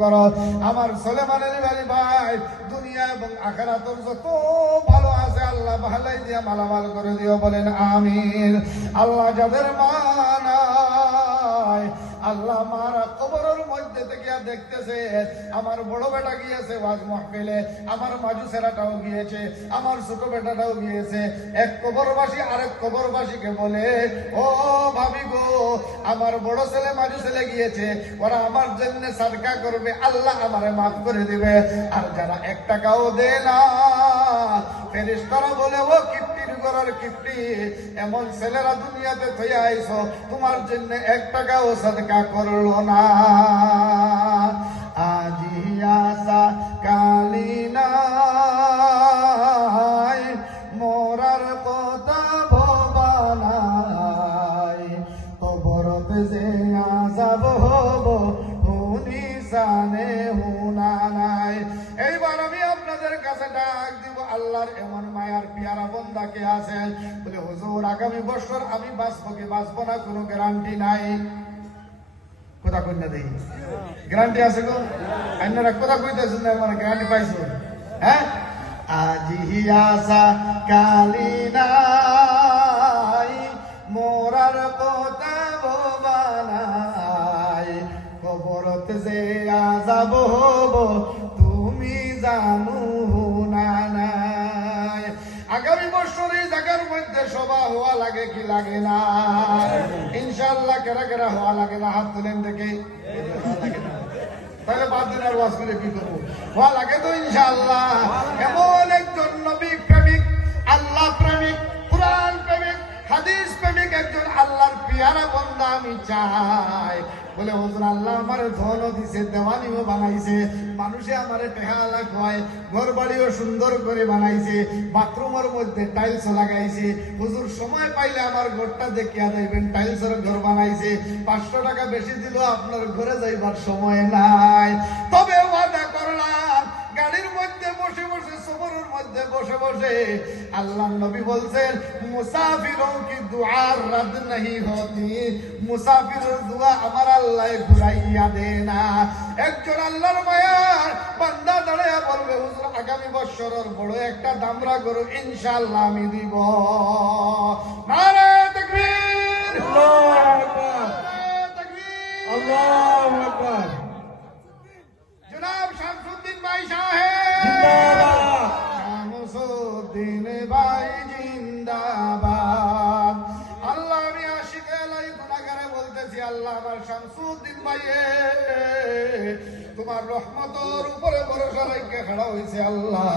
করো আমার সোলেমানের বাড়ি ভাই, দুনিয়া এবং আখেরাতর যত ভালো আছে, আল্লাহ ভালাই দিয়া মালামাল করে দিও, বলেন আমিন। আল্লাহ যাদের মা নাই আল্লাহ মারা কবরের মধ্যে থেকে দেখতেছে, আমার বড় বেটা গিয়েছে ওয়াজ মাহফিলে, আমার মাজু সেরাটাও গিয়েছে, আমার ছোট বেটাটাও গিয়েছে। এক কবরবাসী আরেক কবরবাসীকে বলে, ও ভাবি গো, আমার বড় ছেলে মাজু ছেলে গিয়েছে, ওরা আমার জন্য সাদকা করবে, আল্লাহ আমারে মাফ করে দিবে। আর যারা এক টাকাও দেয় না ফেরিস্তারা বলে, ও কিপ্টির গড়ার কিপ্টি, এমন ছেলেরা দুনিয়াতে থইয়া আইছো, তোমার জন্য এক টাকাও সাদকা করল না। আজি আসা কালি নাই, মোরার কথা ভবানাই কবরত যে আজাব হব হুনি সানে হুনা কাছে ডাক দিব, আল্লাহর এমন মায়ার পিয়ারা বন্দাকে আছেন বলে, হুজুর, আগামী বছর আমি বাঁচবো কি বাঁচবো না? কোনো গ্যারান্টি নাই। কোথা কন্যা দেই। গ্যারান্টি আছে গো? কইতেছেন না মানে গ্যারান্টি পাইছো। হ্যাঁ? আজি মোরার কথা কবরত যে আজাব হব, তুমি জানু সভা হওয়া লাগে কি লাগে না? ইনশাল্লাহ কেরা কেরা হওয়া লাগে না, হাত তুলেন দেখে। তাহলে বাদ দিন আর ওয়াজ করে কি করব? হওয়া লাগে তো ইনশাল্লাহ এমন একজন নবী প্রেমিক, আল্লাহ প্রেমিক, কোরআন প্রেমিক, হাদিস প্রেমিক, একজন আল্লাহর পিয়ারা বন্ধা। আমি চাই। বলে হজুর, আল্লাহ আমার ধন দিছে, দেওয়ানিও বানাইছে, মানুষে আমার টেহালা খোয়ায় ঘর বাড়িও সুন্দর করে বানাইছে, বাথরুমের মধ্যে টাইলস লাগাইছে। হুজুর, সময় পাইলে আমার ঘরটা দেখিয়া যাইবেন, টাইলসের ঘর বানাইছে। পাঁচশো টাকা বেশি দিল আপনার ঘরে যাইবার সময় নাই। তবে মধ্যে বসে বসে আল্লাহ নবী বলছেন মুসাফির কি দুয়ার রাদ হতি? মুসাফিরের দুয়া আমার আল্লাহ ঘুরাইয়া দে না। একজন আল্লাহর মায়ার বান্দা দাঁড়াইয়া বলবে, হুজুর, আগামী বছরের বড় একটা দামরা গরু ইনশাল্লাহ আমি দিব। না শামসুদ্দিন তোমার রহমতর উপরে ভরসা রেখে খাড়া হয়েছে আল্লাহ।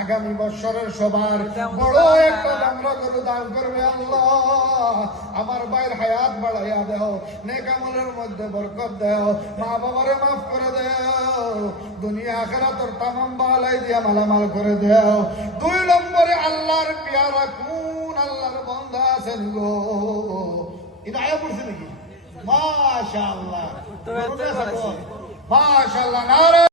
আগামী বছরের সবার বড় একটা দামরা করে দান করবে আল্লাহ। আমার ভাইয়ের হায়াত বাড়াইয়া দেও নেকামলের মধ্যে বরকত দেও, মা বাবারে মাফ করে দেও, দুনিয়া আখেরা তোর তামাম বালাই দিয়া মালামাল করে দেও। দুই নম্বরে আল্লাহর পেয়ারা কোন আল্লাহর বন্ধা আছেন গো? মাশাআল্লাহ। মাশাআল্লাহ নারে